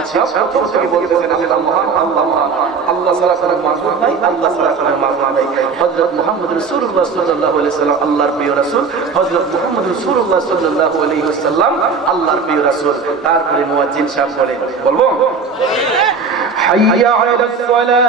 মুয়াজ্জিন সাহেব প্রথম থেকে বলতেছেন আল্লাহ মহান, আল্লাহ মহান, আল্লাহ ছাড়া কোনো মাবুদ নাই, আল্লাহ ছাড়া কোনো মাবুদ নাই। হযরত মুহাম্মদ রাসূলুল্লাহ সাল্লাল্লাহু আলাইহি ওয়াসাল্লাম আল্লাহর প্রিয় রাসূল, হযরত মুহাম্মদ রাসূলুল্লাহ সাল্লাল্লাহু আলাইহি ওয়াসাল্লাম আল্লাহর প্রিয় রাসূল। তারপরে মুয়াজ্জিন সাহেব বলেন, বলবো হাইয়া আলাস সালাহ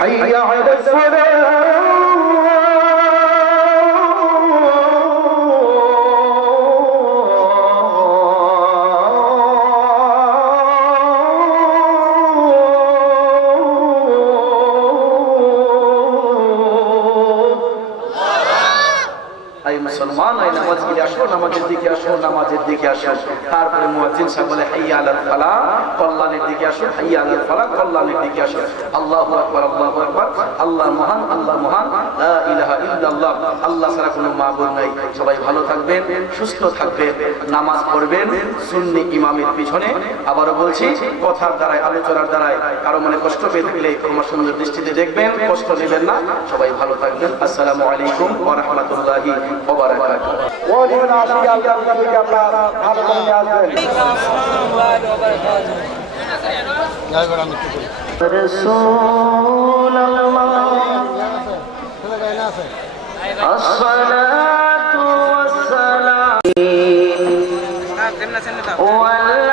حي على الصلاة মুসলমান এই নামাজ পড়ে আসো, নামাজের দিকে আসো, নামাজের দিকে আসো। তারপরে মুয়াজ্জিন সাহেব বলে হাইয়া আলাল ফালাহ, কল্যাণের দিকে আসো, হাইয়া আলাল ফালাহ, কল্যাণের দিকে আসো। আল্লাহু আকবার, আল্লাহু আকবার, আল্লাহ মহান, আল্লাহ মহান, লা ইলাহা ইল্লাল্লাহ, আল্লাহ ছাড়া কোনো মাবুদ নাই। সবাই ভালো থাকবেন, সুস্থ থাকবেন, নামাজ পড়বেন সুন্নি ইমামের পিছনে। আবারও বলছি, কথার দ্বারায়, আলোচনার দ্বারায় কারো মনে কষ্ট পেয়ে থাকলে ক্ষমা সুন্দর দৃষ্টিতে দেখবেন, কষ্ট নেবেন না। সবাই ভালো থাকবেন। আসসালামু আলাইকুম ওয়া রাহমাতুল্লাহি ওয়া বারাকাতুহু। ওয়ালাইকুম আসসালাম, আপনারা ভালো করে আসবেন। রাসূলুল্লাহ আসসালাতু ওয়াসসালাম ওয়াল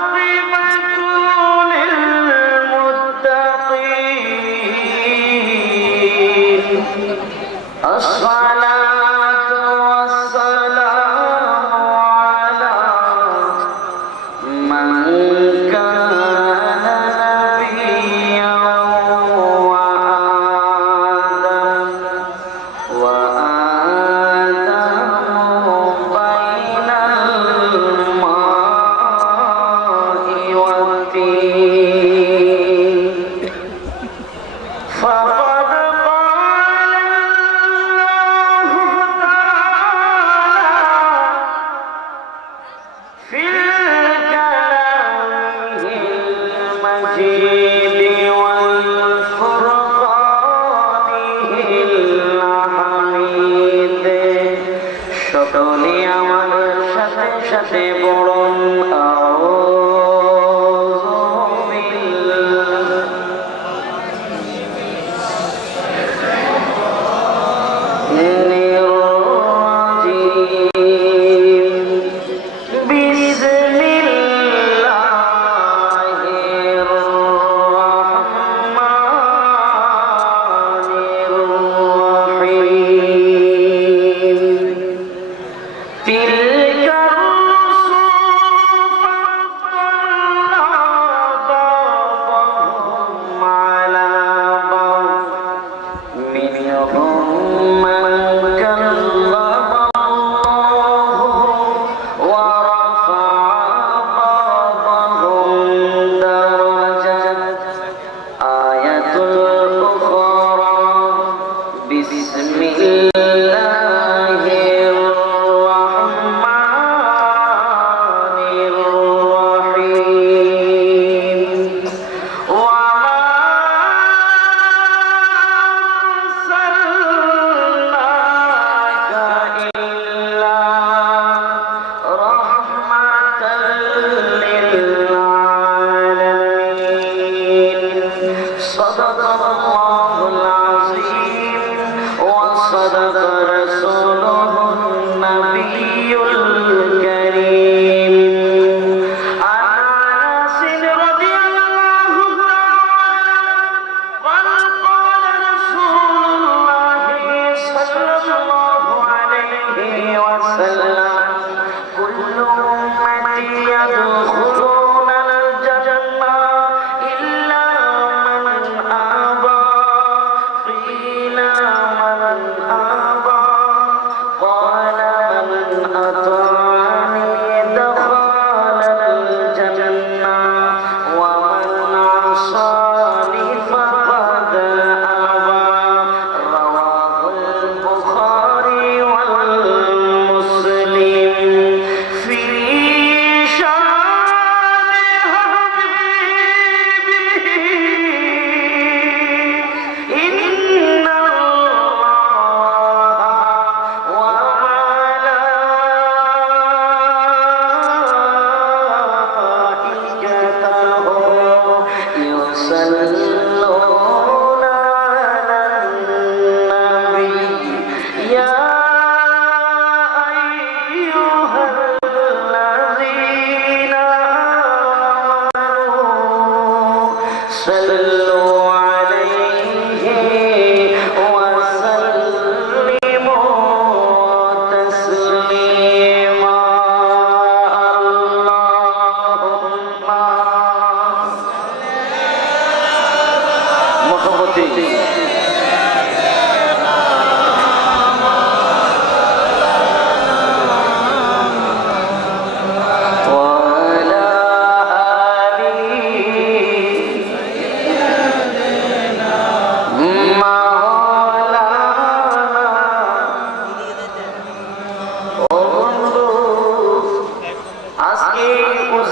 আকিবাতু লিল মুত্তাকিন। আসসালাতু ওয়াসসালামু আলা মান কানা নাবিয়্যান ওয়া আদম ওয়া আদামু বাইনাল মা'i wat-tin। فقد قال الله تعالى في الكلام المجيد والفرقان الحميد। সকলে আমাদের সাথে সাথে বলুন আউযু বিল্লাহ। بسم الله الرحمن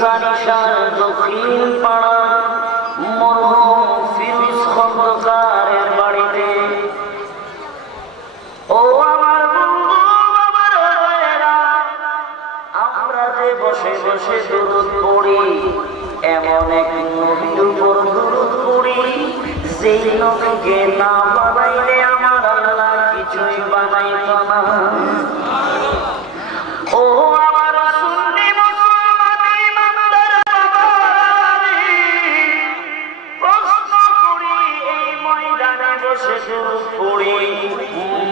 জানিশান দক্ষিণ পাড়া মরহুম ফিরোজ খন্দকারের বাড়িতে। ও আমার বন্ধু, আমার ভাইয়েরা, আমরা যে বসে বসে দুরূদ পড়ি, এমন এক নবীর উপর দুরূদ পড়ি যেই নবীকে না বানাইলে আমার আল্লাহ কিছুই বানাইত না। ও আমার সুন্নি মুসলমান ইমানদার বাবারে, প্রশ্ন করি এই ময়দানে বসে দুরূদ পড়ি,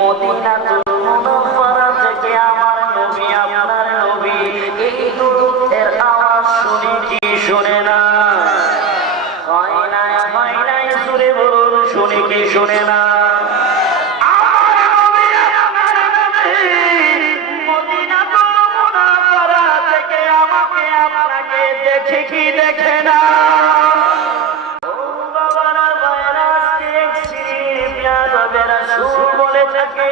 মদিনাতুল মুনাওয়ারা থেকে আমার নবী, আপনার নবী এই দুরূদের আওয়াজ শুনে কি শুনে না? হয় না, হয় না, জোরে বলুন, শুনে কি শুনে না? দেখে না বলে থাকে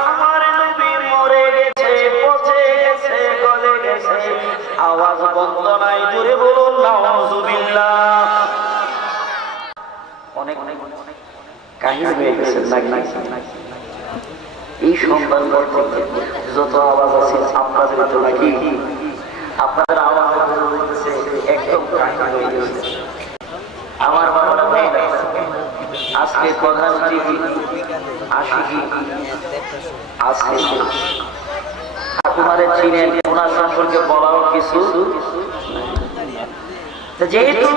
আমার নবী মরে গেছে, পচে গেছে, গলে গেছে, আওয়াজ বন্ধ নাই, জোরে বলুন নাউযুবিল্লাহ। অনেক অনেক অনেক কাহিনী হয়ে গেছে নাকি? এই সন্তান যত আওয়াজ আছে আপনাদের তো নাকি? আপনাদের আওয়াজ একদম কাহিনী হয়ে গেছে। আমার বাবা ভাই আজকে প্রধান অতিথি আশিকি আজকে ঠাকুমারের চিনেন, ওনার সম্পর্কে বলার কিছু যেহেতু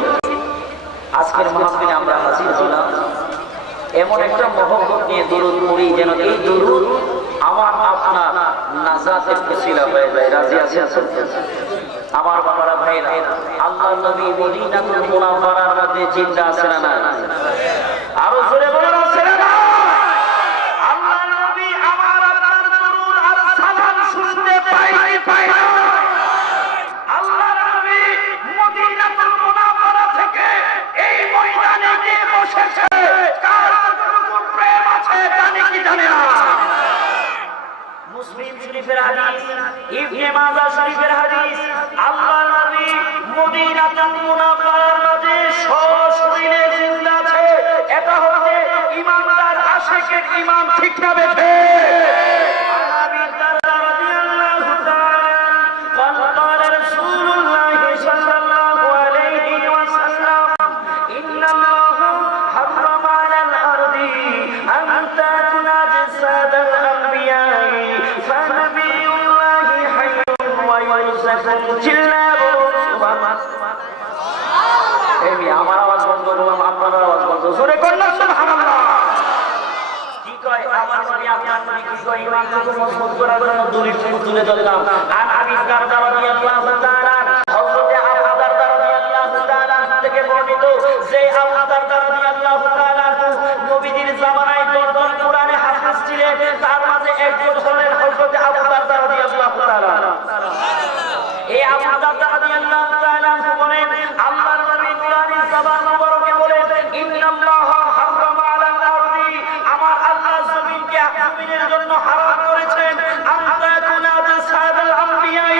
আজকের মাহফিলে আমরা হাজির হলাম, এমন একটা মহব্বত নিয়ে দুরূদ পড়ি যেন এই দুরূদ আমার আপনার নাজাতের ওসিলা হয়ে যায়। রাজি আছেন আমার বাবারা ভাইরা? আল্লাহর নবী মদিনাতুল মুনাওয়ারার মধ্যে জিন্দা আছে না না? আরো জোরে বলেন আছে না? আল্লাহর নবী আমার আপনার দুরূদ আর সালাম শুনতে পাই না। আল্লাহর নবী মদিনাতুল মুনাওয়ারা থেকে এই ময়দানে গিয়ে বসেছে, কার কতটুকু প্রেম আছে জানে কি জানে না? মুসলিম শরীফের হাদিস, ইবনে মাজাহ শরীফের হাদিস, আল্লাহর নবী মদিনাতুল মুনাওয়ারার মাঝে সশরীরে জিন্দা আছে। এটা হচ্ছে ইমানদার আশিকের ঈমান, ঠিক না বেঠে? আবু দারদা রাদিয়াল্লাহু তাআলা قال رسول الله صلى الله عليه وسلم إن الله حرم على الأرض أن تأكل أجساد الأنبياء فنبي الله حي ويرزق جلابه আমার আওয়াজ বন্ধ করলাম, আপনার আওয়াজ বন্ধ, জোরে করলাম সুবহানাল্লাহ। কি কয় আমার বাড়ি আপনার বাড়ি? কি কয় ইমানকে মজবুত করার জন্য দলিল তুলে ধরলাম। আর আবু দারদা রাদিয়াল্লাহু তাআলা, হযরত আবু দারদা রাদিয়াল্লাহু তাআলা থেকে বর্ণিত যে আবু দারদা রাদিয়াল্লাহু তাআলা নবীজির জামানায় দরদর কোরআনে হাফেজ ছিলেন, তার মাঝে একজন হলেন হযরত আবু দারদা রাদিয়াল্লাহু তাআলা। এই আবু দারদা রাদিয়াল্লাহু তাআলা বলেন আল্লাহর নবী কোরআনের জবান মুবারকে বলেন ইন্নাল্লাহা হারামা আলাল আরদি, আমার আল্লাহ জমিনকে জমিনের জন্য হারাম করেছেন আনতা কুনা জাসাদাল আম্বিয়াই,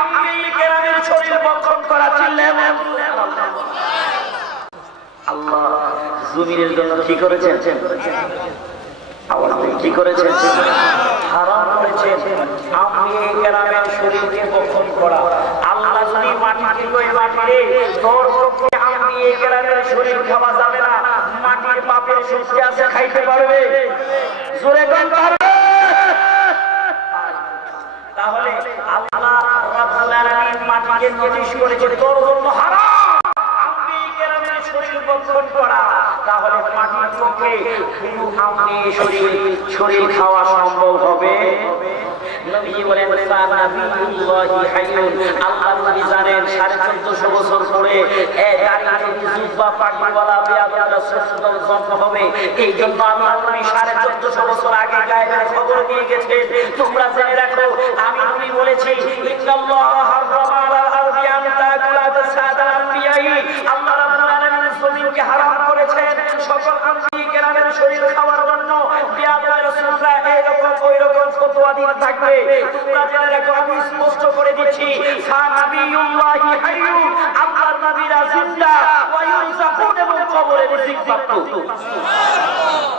আম্বিয়া কেরামের শরীর ভক্ষণ করা। চিল্লায় আল্লাহ জমিনের জন্য কি করেছেন? আওয়াজ কি করেছেন? হারাম করেছেন আম্বিয়া কেরামের শরীরকে ভক্ষণ করা। আল্লাহ যদি মাটি কই মাটিরে তোর পক্ষে আম্বিয়া কেরামের শরীর খাওয়া যাবে না, মাটির পাপের শক্তি আছে, খাইতে পারবে? জোরে কোন পারবে? তাহলে আল্লাহ রাব্বুল আলামিন মাটিকে নির্দেশ করেছে তোর জন্য হারাম আম্বিয়া কেরামের শরীর ভক্ষণ করা। তাহলে মাটির পক্ষে আম্বিয়া শরীর খাওয়া সম্ভব হবে? নবী বলেন সানাবিউল্লাহি হাইয়ুন, আল্লাহর নবী জানেন 1450 বছর পরে দাড়ি জুব্বা পাগড়িওয়ালা বেয়াদব রাসূলুল্লাহ জন্ম হবে। এই জন্য আল্লাহর নবী 1450 বছর আগে গায়েবের খবর দিয়ে গেছে। তোমরা জেনে রাখো আমি নবী বলেছি ইন্নাল্লাহা হারামা আলাল আরদি আন তাকুলা জাসাদাল আম্বিয়াই, আল্লাহ রাব্বুল আলামিন জমিনকে হারাম করেছেন সকল আম্বিয়া কেরামের শরীর খাওয়ার জন্য। বেয়াদব রাসূলুল্লাহ এইরকম ওইরকম ফতোয়া দিতে থাকবে। তোমরা জেনে রাখো আমি স্পষ্ট করে দিচ্ছি সানাবিউল্লাহি হাইয়্যু, আল্লাহর নবীরা জিন্দা, ওয়া ইউরযাকুন এবং কবরে রিজিক প্রাপ্ত।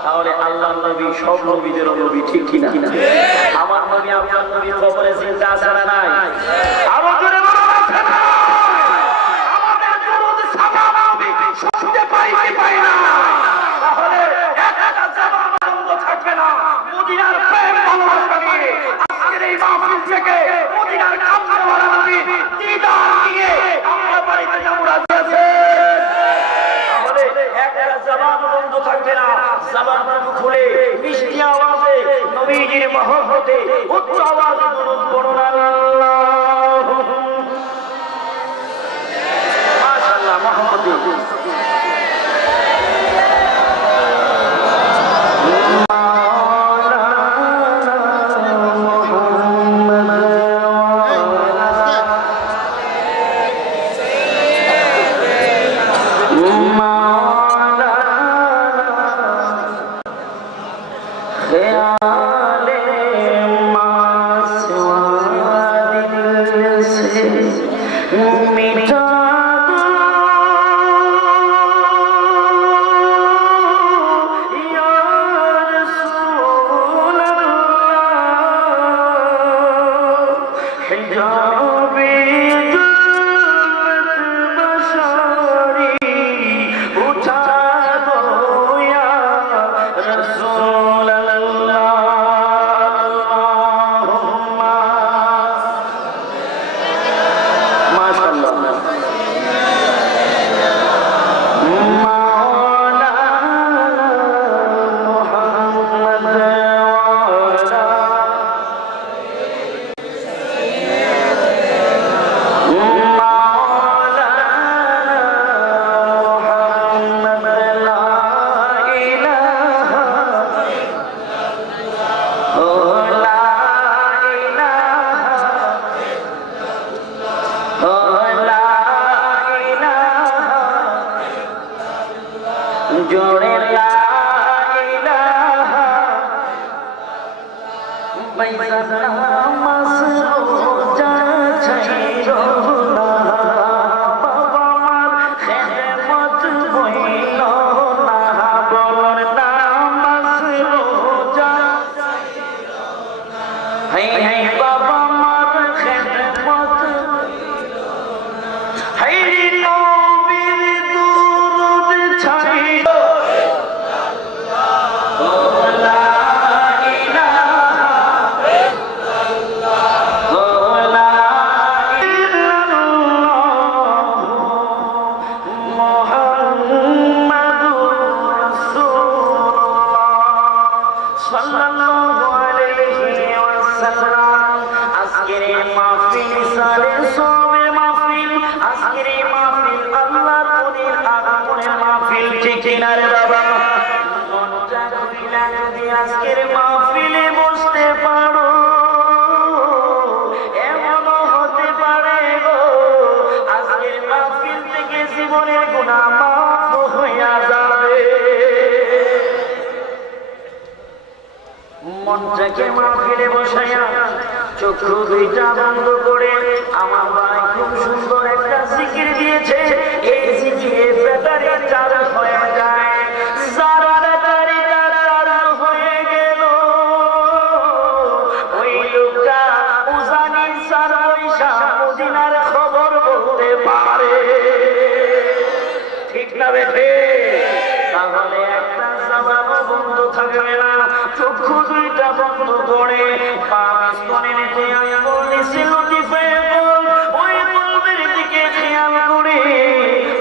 তাহলে আল্লাহর নবী সব নবীদের নবী, ঠিক কি না? আমার নবী আপনার নবী কবরে জিন্দা আছে না নাই? আরো জোরে বলো আছে না? আমাদের দরুদ সালাম নবী শুনতে পাই কি পাই না? তাহলে একটা জবান বন্ধ থাকবে না মদিনার প্রেম ভালোবাসা নিয়ে। আজকের এই মাহফিল থেকে মদিনার কামড়ওয়ালা নবী দিদার নিয়ে আমরা বাড়িতে যাব, রাজি আছে? তাহলে একটা জবান বন্ধ থাকবে না, জবান খুলে মিষ্টি আওয়াজে নবীজির মহব্বতে উচ্চ আওয়াজে দরুদ পড়ুন। মাশাআল্লাহ, মহব্বতে মনটাকে মাহফিলে বসায়া চক্ষু দুইটা বন্ধ করে আমার ভাই খুব সুন্দর একটা জিকির দিয়েছে। এই জিকিরে ব্যাটারি চার্জ হয়ে যায়। সারা ব্যাটারিটা চার্জ হয়ে গেল, ওই লোকটা উজানির সার পয়সা মদিনার খবর বলতে পারে, ঠিক না বেঠে? তাহলে একটা জবানও বন্ধ থাকবে না, চক্ষু দুইটা বন্ধ করে পাকিস্তানের যে আঙ্গুল নিচে লতিফে বল, ওই বলবের দিকে খেয়াল করে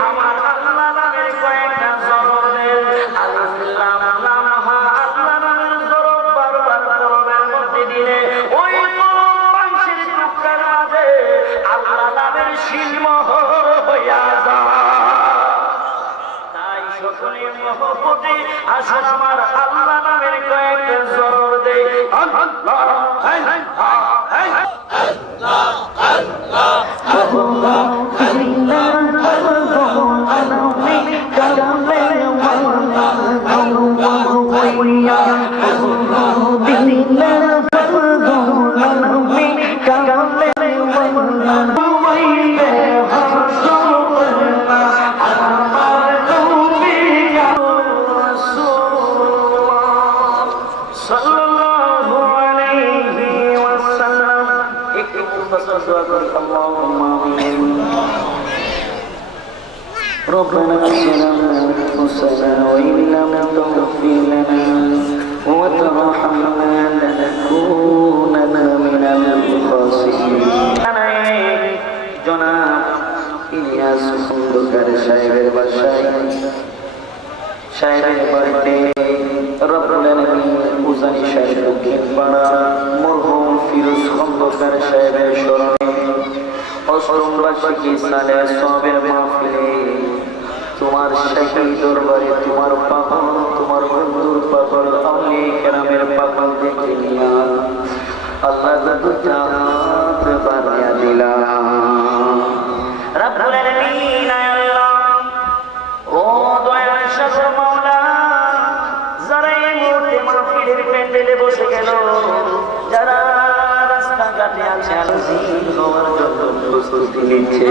আমার আল্লাহ নামের কয়েকটা জরব দেন। আলিফ লাম লাম হা, আল্লাহ নামের জরব বারবার জরবের মধ্যে দিলে ওই কলম মাংসের টুকরার মাঝে আল্লাহ নামের শিলমোহর হইয়া যায়। তাই সকলের মহব্বতে আসুন আমার আল্লাহ নামের কয়েকটা জরব দেই। আল্লাহ ربنا ظلمنا أنفسنا وإن لم تغفر لنا وترحمنا لنكونن من الخاسرين জনাব ইলিয়াস খন্দকার সাহেবের বাসায় সাহেবের বাড়িতে রব্বুল আলামিন উজানি সাহেব দক্ষিণ পাড়া মরহুম ফিরোজ খন্দকার সাহেবের স্মরণে অষ্টম বার্ষিকী সালেহ সওয়াবের মাহফিলে তোমার শাহী দরবারে তোমার পাগল তোমার বন্ধুর পাগল আউলিয়া কেরামের পাগল দেখে নিয়া আল্লাহ জান্নাত বানিয়ে দিলাম রব্বুল আলামিন আল্লাহ ও দয়ার সাগর মাওলা যারা এই মুহূর্তে মাহফিলের প্যান্ডেলে বসে গেল যারা রাস্তাঘাটে আছে হাজির হওয়ার জন্য প্রস্তুতি নিচ্ছে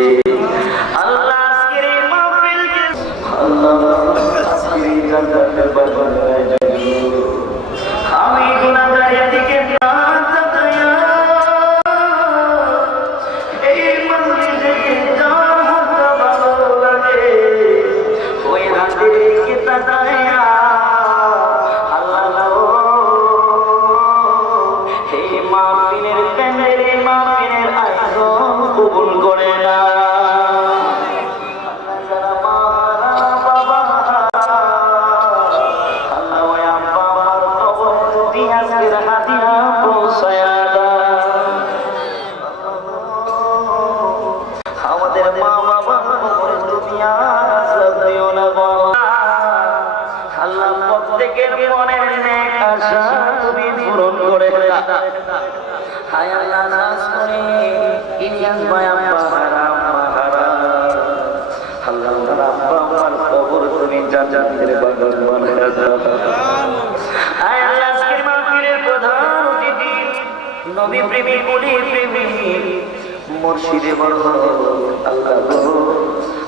আল্লাহ আজকের এই মাহফিলকে আল্লাহ আজকের এই জান্নাতের বাগানের জন্য আমি গুনাহগারের দিকে নবী প্রেমিক ওলি প্রেমিক মুর্শিদে বরকত আল্লাহ গো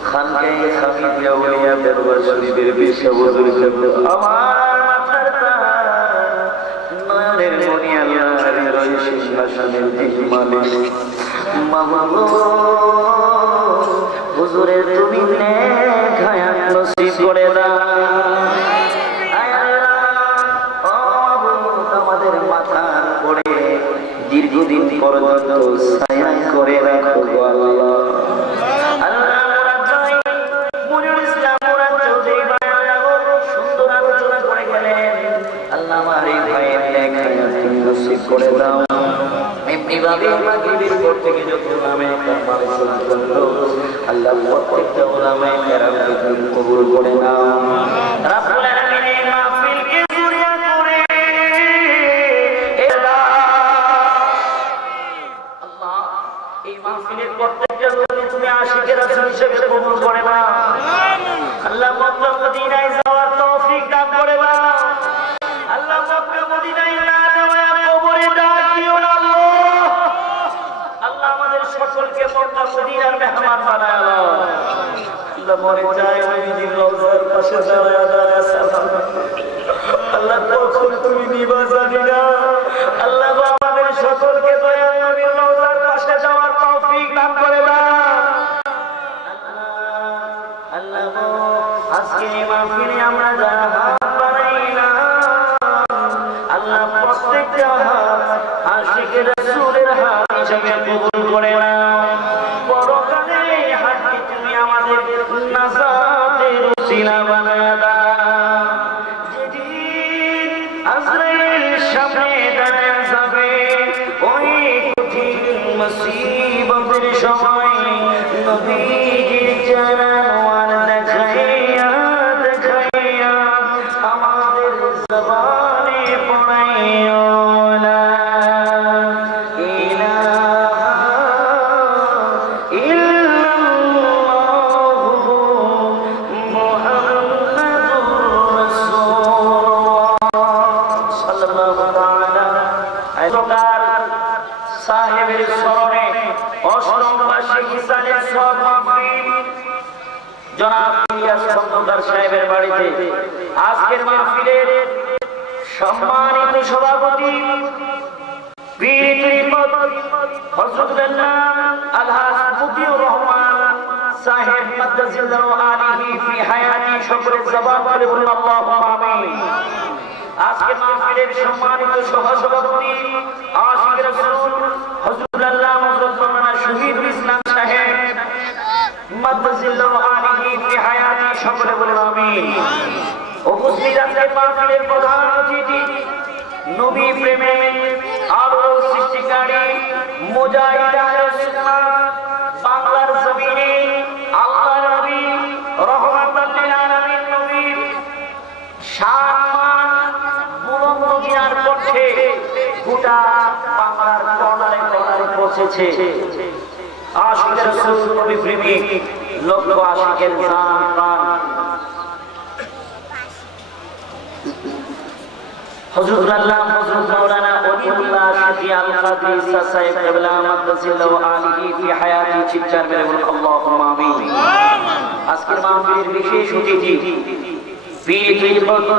খানকায়ে খামিদিয়া ওলিয়া দরবার শরীফের বিশা হুজুর আমার মাথার নয়নের মনি আল্লাহর রয় সিংহাসনের মালিক মাহবুব হুজুরের তুমি নেক হায়াত নসিব করে দাও দীর্ঘদিন পর্যন্ত ছায়া করে রাখো আল্লাহ আল্লাহ মুনিরুল ইসলাম মুরাদ চৌধুরী সুন্দর আলোচনা করে গেলেন আল্লাহ আমার এই ভাইয়ের নেক হায়াত নসিব করে দাও এমনিভাবে মাগরিবের পর থেকে যত উলামায়ে কেরাম শুনলো আল্লাহ প্রত্যেকটা উলামায়ে কেরামকে কবুল করে নাও রব্বুল আলামিনের মাহফিলকে জুড়িয়া করে এই মাহফিলের প্রত্যেকটা লোককে তুমি আশিকের রাসূল হিসেবে কবুল করে নাও আল্লাহ মক্কা মদিনায় যাওয়ার তৌফিক দান করে দাও আল্লাহ মক্কা মদিনায় না যাওয়া কবরে ডাক দিও না আল্লাহ আমাদের সকলকে মক্কা মদিনার মেহমান বানায় দাও আল্লাহ মরে যায় নবীজির রওজার পাশে দাঁড়ায় দাঁড়ায় সালাম আল্লাহ কখন তুমি নিবা জানি না আল্লাহ আমাদের সকলকে দয়াল নবীর রওজার পাশে যাওয়ার তৌফিক দান করে দাও আল্লাহ আজকে এই মাহফিলে আমরা যারা হাত বাড়াইলাম আল্লাহ প্রত্যেকটা হাত আশিকের রাসূলের হাত হিসেবে কবুল করে নাও পরকালে এই হাতকে তুমি আমাদের নাজাতের উসিলা বানায় দাও যেদিন আজরাইল সামনে দাঁড়ায় যাবে ওই কঠিন মুসিবতের সময় নবীজির জানানোয়ার দেখাইয়া দেখাইয়া আমাদের জবানে পড়াইও লা ইলাহা ইল্লাল্লাহু মুহাম্মাদুর রাসূলুল্লাহ সাল্লাল্লাহু তাআলা আলাইহি সাহেবের স্মরণে অষ্টম বার্ষিক ইসানের সব মাহফিল জনাব ইলিয়াস খন্দকার সাহেবের বাড়িতে আজকের মাহফিলের সম্মানিত সভাপতি পীর ত্রিমত হযরতুল আলহাজ মুতিউর রহমান সাহেব মাদ্দাজিল্লাহু আলাইহি ফি হায়াতি সকলের জবান করে বলুন আল্লাহুম্মা আমিন। আজকের মাহফিলের সম্মানিত সভাপতি আশিক রাসূল হযরতুল আল্লামা হযরত মাওলানা শহীদুল ইসলাম সাহেব মাদ্দাজিল্লাহু আলাইহি ফি হায়াতি সকলে বলুন আমিন। উপস্থিত আছেন মাহফিলের প্রধান অতিথি নবী প্রেমের আলো সৃষ্টিকারী মুজাহিদ আহলে সুন্নাহ বাংলার জমিনে আল্লাহর নবী রহমাতুল লিল আলামিন নবীর সম্মান বুলন্দ জিনার পক্ষে গোটা বাংলার কর্নারে কর্নারে পৌঁছেছে। আশিক রাসূল নবী প্রেমিক লক্ষ আশিকের জান প্রাণ হযরত আল্লামা হযরত মাওলানা ওলিউল্লাহ শাফি আল কাদরি সাহেব কিবলা মাদ্দাজিল্লাহু আলাইহি ফি হায়াতি চিৎকার মেরে বলুন আল্লাহুম্মা আমিন। আজকের মাহফিলের বিশেষ অতিথি পীর ত্রিমত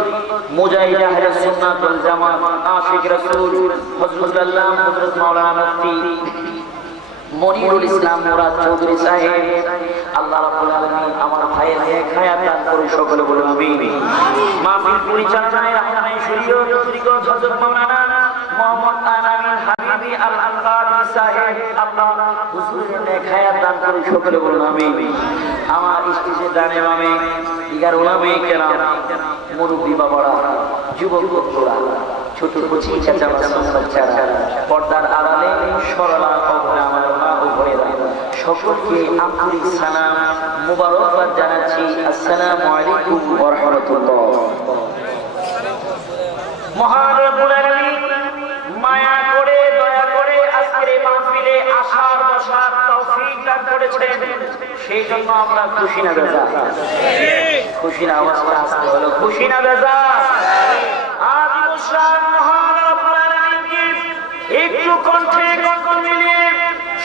মুজাহিদ আহলে সুন্নাত ওয়াল জামাত আশিক রাসূল হযরত আল্লামা হযরত মাওলানা মুফতি মনিরুল ইসলাম মুরাদ চৌধুরী সাহেব আল্লাহ রাব্বুল আলামিন আমার ভাইয়ের নেক হায়াত দান করুন সকলে বলুন আমিন। মাহফিল পরিচালনায় রাহমানে শরীয়ত তরিকত হযরত মাওলানা মুহাম্মদ আমিন হাবিবি আল আনসারী সাহেব আল্লাহ হুজুরের নেক হায়াত দান করুন সকলে বলুন আমিন। আমার স্টেজে দানে বামে দিগার উলামায়ে কেরাম মুরব্বি বাবারা যুবক বন্ধুরা ছোট কচি চাচা বাচ্চারা পর্দার আড়ালে সরলা কবরে আমার মা ও বোনেরা সকলকে আন্তরিক সালাম মুবারকবাদ জানাচ্ছি। আসসালামু আলাইকুম ওয়া রাহমাতুল্লাহ। মহান রব্বুল আলামিন মায়া করে দয়া করে আজকের এই মাহফিলে আসার বসার তৌফিক দান করেছেন, সেই জন্য আমরা খুশি না বেজা? খুশি না? আওয়াজটা আসতে হলো খুশি না বেজা? আদিমুশান মহান রব্বুল আলামিনকে একটু কণ্ঠে কণ্ঠ মিলিয়ে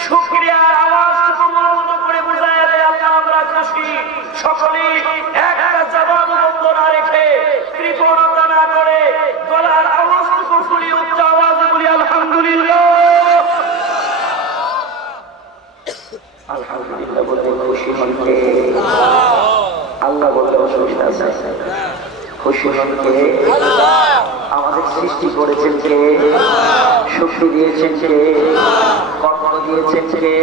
শুকরিয়ার আওয়াজটুকু বন্ধ করে বুঝায় দেয় আল্লাহ আমরা খুশি। সকলেই একটা জবান বন্ধ না রেখে কৃপণতা না করে গলার আওয়াজটুকু ফুলি উচ্চ আওয়াজে বলি আলহামদুলিল্লাহ। আলহামদুলিল্লাহ বলতে খুশি হনকে আল্লাহ বলতে অসুবিধা আছে? খুশি হনকে আমাদের সৃষ্টি করেছেন কে? শক্তি দিয়েছেন কে? কর্ম দিয়েছেন কে?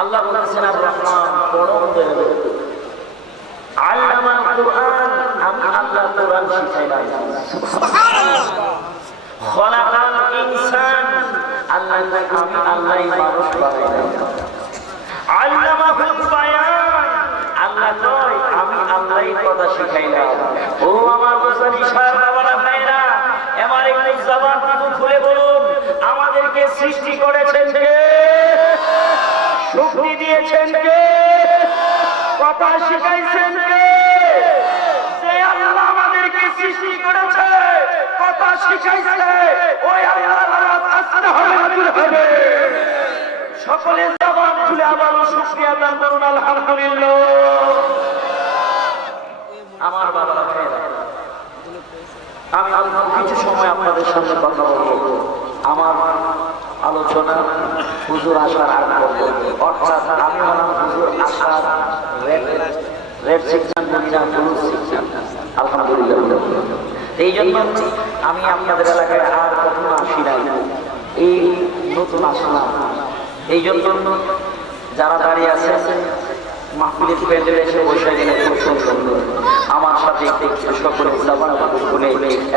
আল্লাহ বলেছেন আর রহমান পরম দয়ালু। আল্লামাল কুরআন, আমি আল্লাহ কোরআন শিখাইলাম। সুবহানাল্লাহ। খলাকাল ইনসান, আল্লাহ আমি আল্লাহই মানুষ বানাইলাম। আল্লামাহুল বায়ান, আল্লাহ কয় আমি আল্লাহই কথা শিখাইলাম। ও আমার মুসলিম সাহেব বাবারা ভাইরা, আমার একটু জবানটুকু খুলে বলুন, আমাদেরকে সৃষ্টি করেছেন কে? শক্তি দিয়েছেন কে? কথা শিখাইছেন কে? যে আল্লাহ আমাদেরকে সৃষ্টি করেছে, কথা শিখাইছে, ওই আল্লাহর নাম আসতে হবে হবে। সকলে জবান খুলে আবার শুকরিয়া আদায় করুন আলহামদুলিল্লাহ। আমার বাবা ভাইরা, আমি কিছু সময় আপনাদের সামনে কথা বলবো। আমার আলোচনা হুজুর আসার আগ পর্যন্ত, অর্থাৎ আমি বললাম হুজুর আসার রেড সেকশন মদিনা ফুল সেকশন আলহামদুলিল্লাহ। এই জন্য আমি আপনাদের এলাকায় আর কখনো আসি নাই। এই নতুন আসলাম, এই জন্য যারা দাঁড়িয়ে আছে মাহফিলের প্যান্ডেলে এসে বসে গেলে খুব সুন্দর। আমার সাথে একটু সকলে শুনে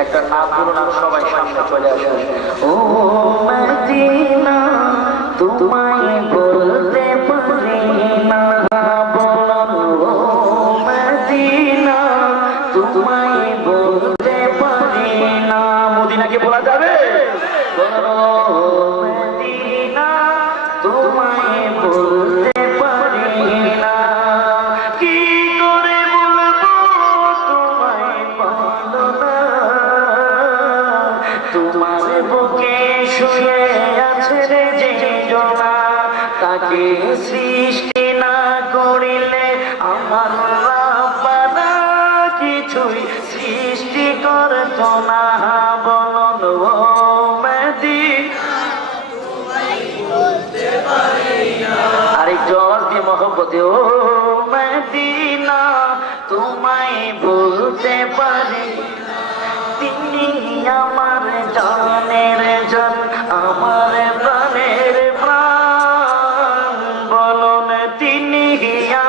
একটা নাম বলুন আর সবাই সামনে চলে আসুন। ও মদিনা তোমায় বলতে পারি না, বলো ও মদিনা তোমায় বলতে পারি না। মদিনাকে বলা যাবে? বলো মদিনা তোমায় বলতে পারি না, কি করে বলবো তোমায় বলো না। তোমার বুকে শুয়ে আছে যে জনা, তাকে সৃষ্টি না করিলে আমার রাব্বানা কিছুই সৃষ্টি করতো না। বলো ও মদিনা আরেকটু আওয়াজ দিয়ে মহব্বতে, ও মদিনা তোমায় বলতে পারি, তিনি আমার জানের জান, আমার প্রাণের প্রাণ। বলুন তিনি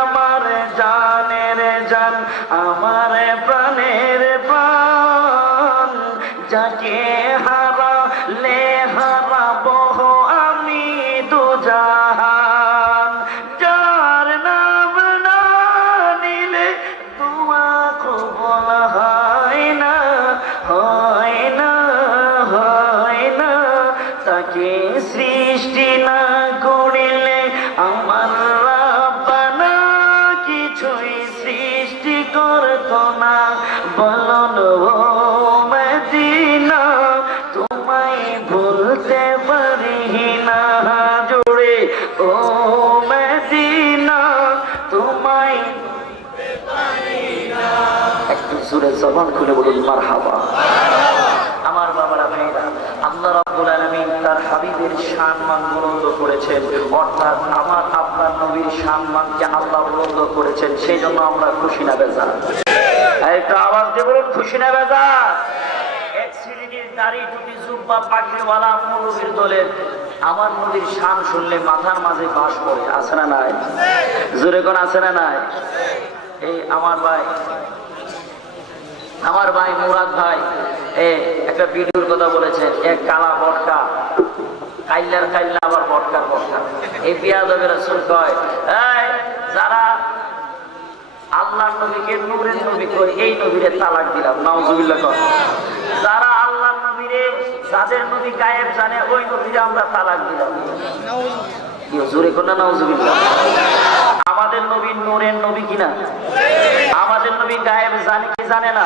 আমার জানের জান, আমার প্রাণের প্রাণ। যাকে হারালে হারাবো আমি দুজাহান, যার নাম না নিলে দুয়া কবুল হয় না, হয় না, হয় না। তাকে সৃষ্টি না করিলে আমার রাব্বানা কিছুই সৃষ্টি করতো না। বলো ও মদিনা তোমায় ভুলতে পারি না, জোরে ও মদিনা তোমায় একটু জোরে জবান খুলে বলুন মারহাবা। আমার বাবারা ভাইরা, আল্লাহ রাব্বুল আলামিন তার হাবিবের সম্মান বুলন্দ করেছেন, অর্থাৎ আমার আপনার নবীর সম্মানকে আল্লাহ বুলন্দ করেছেন। সেই জন্য আমরা খুশি না বেজার? একটা আওয়াজ দিয়ে বলুন খুশি না বেজার? এক শ্রেণীর দাড়ি টুপি জুব্বা পাগড়িওয়ালা মৌলবীর দলের আমার নবীর শান শুনলে মাথার মাঝে বাস পড়ে, আছে না নাই? জোরে কোন আছে না নাই? এই আমার ভাই মুরাদ ভাই একটা ভিডিওর কথা বলেছে, এক কালা বটকা, কাইল্লার কাইল্লা আবার বটকার বটকা। এই বিয়াদবের রাসূল কয়, এই যারা আল্লাহর নবীকে নূরের নবী করে এই নবীরে তালাক দিলাম, নাউজুবিল্লাহ কর। যারা আল্লাহর নবীরে, যাদের নবী গায়েব জানে ওই নবীরে আমরা তালাক দিলাম। জোরে কোন না নাউজুবিল্লাহ? আমাদের নবী নূরের নবী কিনা? আমাদের নবী গায়েব জানে কি জানে না?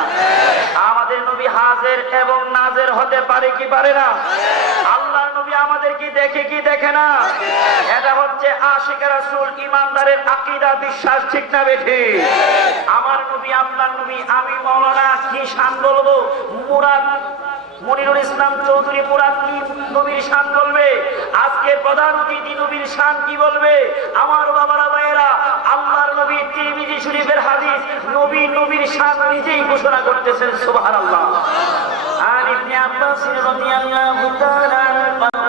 আমাদের নবী হাজির এবং নাজির হতে পারে কি পারে না? আল্লাহর নবী আমাদের কি দেখে কি দেখে না? এটা হচ্ছে আশিকের রাসূল ইমানদারের আকীদা, বিশ্বাস, ঠিক না বেঠিক? আমার নবী আপনার নবী, আমি মাওলানা কি শান বলবো, মুরাদ মনিরুল ইসলাম চৌধুরী মুরাদ কি নবীর শান বলবে, আজকে প্রধান অতিথি নবীর শান কি বলবে? আমার বাবারা ভাইয়েরা, আল্লাহর নবী তিরমিজি শরীফের হাদিস, নবী নবীর শান নিজেই ঘোষণা করতেছেন, সুবহানাল্লাহ। আর ইবনে আব্বাস রাদিয়াল্লাহু তাআলা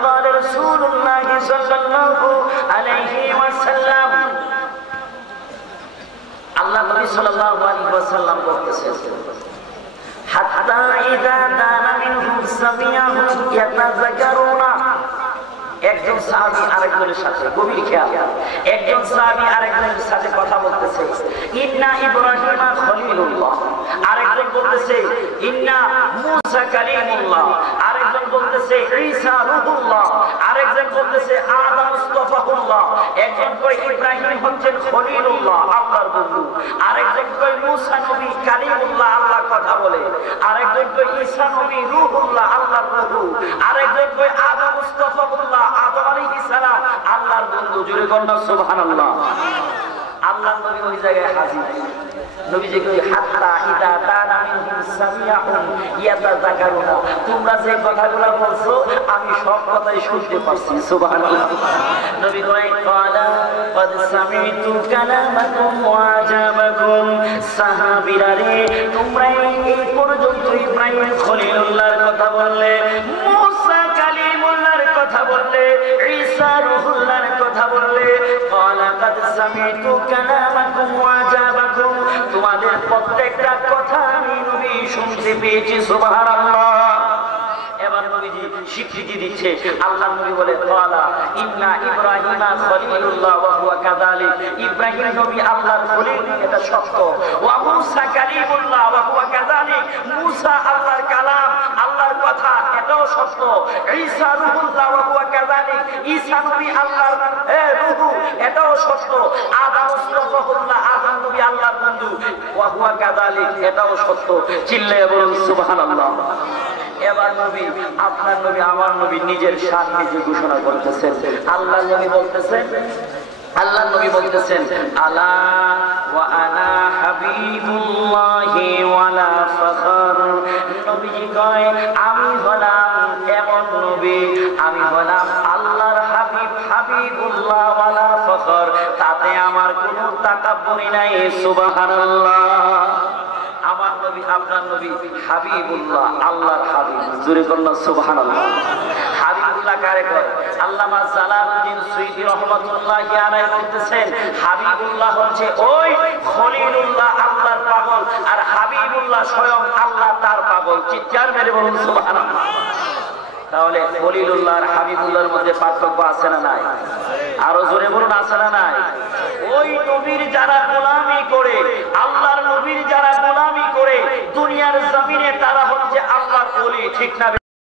قال رسول الله صلى الله عليه وسلم, আল্লাহ নবী সাল্লাল্লাহু আলাইহি ওয়াসাল্লাম বলতেছেন, হাত্তা ইযা দানা মিনহুম সামিয়াহুম ইয়াতাযাকারুনা। একজন সাহাবী আরেকজনের সাথে, গভীর খেয়াল, একজন সাহাবী আরেকজনের সাথে কথা বলতেছে, ইন্না ইব্রাহিমা খলিলুল্লাহ। আরেকজন বলতেছে ইন্না মূসা কালিমুল্লাহ। আরেকজন বলতেছে ঈসা রূহুল্লাহ। আরেকজন বলতেছে আদম মুস্তাফাহুল্লাহ। একজন কয় ইব্রাহিম হচ্ছেন খলিলুল্লাহ, আল্লাহর বন্ধু। আরেকজন কয় মূসা নবী কালিমুল্লাহ, আল্লাহ কথা বলে। আরেকজন কয় ঈসা নবী রূহুল্লাহ, আল্লাহর রূহ। আরেকজন কয় আদম মুস্তাফাহুল্লাহ, আদম আলাইহিস সালাম, আল্লাহর বন্ধু। জোরে বলুন সুবহানাল্লাহ। আল্লাহর নবী ওই জায়গায় হাজির। নবীজি কই হাত্তা ইদা দানা মিনহুম সামিয়াহুম ইয়াতাযাকারুনা। তোমরা যে কথাগুলো বলছো আমি সব কথাই শুনতে পাচ্ছি, সুবহানাল্লাহ। নবী কই ক্বালা ক্বাদ সামিতু কালামাকুম ওয়া আজাবাকুম। সাহাবীরা রে, তোমরা এই পর্যন্ত ইব্রাহিম খলিলুল্লাহর কথা বললে, মূসা কালিমুল্লাহর কথা কথা বললে, ঈসা রূহুল্লাহর কথা বললে, ক্বালা কাদ সামি'তু কালামাকুম ওয়া আজাবাকুম, তোমাদের প্রত্যেকটা কথা আমি নবী শুনতে পেয়েছি। সুবহানাল্লাহ। এবার নবীজি স্বীকৃতি দিচ্ছে। আল্লাহ নবী বলে, ক্বালা ইন্না ইব্রাহিমা খলিলুল্লাহ ওয়া হুয়া কাযালিক, ইব্রাহিম নবী আল্লাহর খলিল, এটা সত্য। ওয়া মূসা কালিমুল্লাহ ওয়া হুয়া কাযালিক, মূসা আল্লাহর কালাম, আল্লাহর কথা, এটাও সত্য। ঈসা রূহুল্লাহ ওয়া হুয়া কাযালিক, ঈসা নবী আল্লাহর রূহ, এটাও সত্য। আদম মুস্তাফাহুল্লাহ, আদম নবী আল্লাহর বন্ধু, ওয়া হুয়া কাযালিক, এটাও সত্য। চিল্লায়ে বলুন সুবহানাল্লাহ। এবার নবী, আপনার নবী, আমার নবী নিজের শান নিজে ঘোষণা করতেছেন। আল্লাহ নবী বলতেছেন, আল্লাহ নবী বলতেছেন, আলা ওয়া আনা হাবিবুল্লাহি ওয়ালা ফখর। নবীজি কয়, আমি হলাম এমন নবী, আমি হলাম আল্লাহর হাবিব, হাবিবুল্লাহ ওয়ালা ফখর, তাতে আমার কোনো তাকাব্বুরি নাই। সুবহানাল্লাহ। আমার নবী, আপনার নবী হাবিবুল্লাহ, আল্লাহর হাবিব। জোরে বলুন সুবহানাল্লাহ। হাবিবুল্লাহ কারে কয়? আল্লামা জালালউদ্দিন সুয়ুতী রাহমাতুল্লাহি আলাইহি বলতেছেন, হাবিবুল্লাহ হচ্ছে ওই খলিলুল্লাহ, আল্লাহর পাগল, আর হাবিবুল্লাহ স্বয়ং আল্লাহ তার পাগল। চিৎকার মেরে বলুন সুবহানাল্লাহ। তাহলে খলিলুল্লাহ আর হাবিবুল্লাহর মধ্যে পার্থক্য আছে না নাই? আরো জোরে বলুন, আছে না নাই? ওই নবীর যারা গোলামি করে, আল্লাহর নবীর যারা গোলামি করে দুনিয়ার জমিনে, তারা হচ্ছে আল্লাহর ওলি। ঠিক না?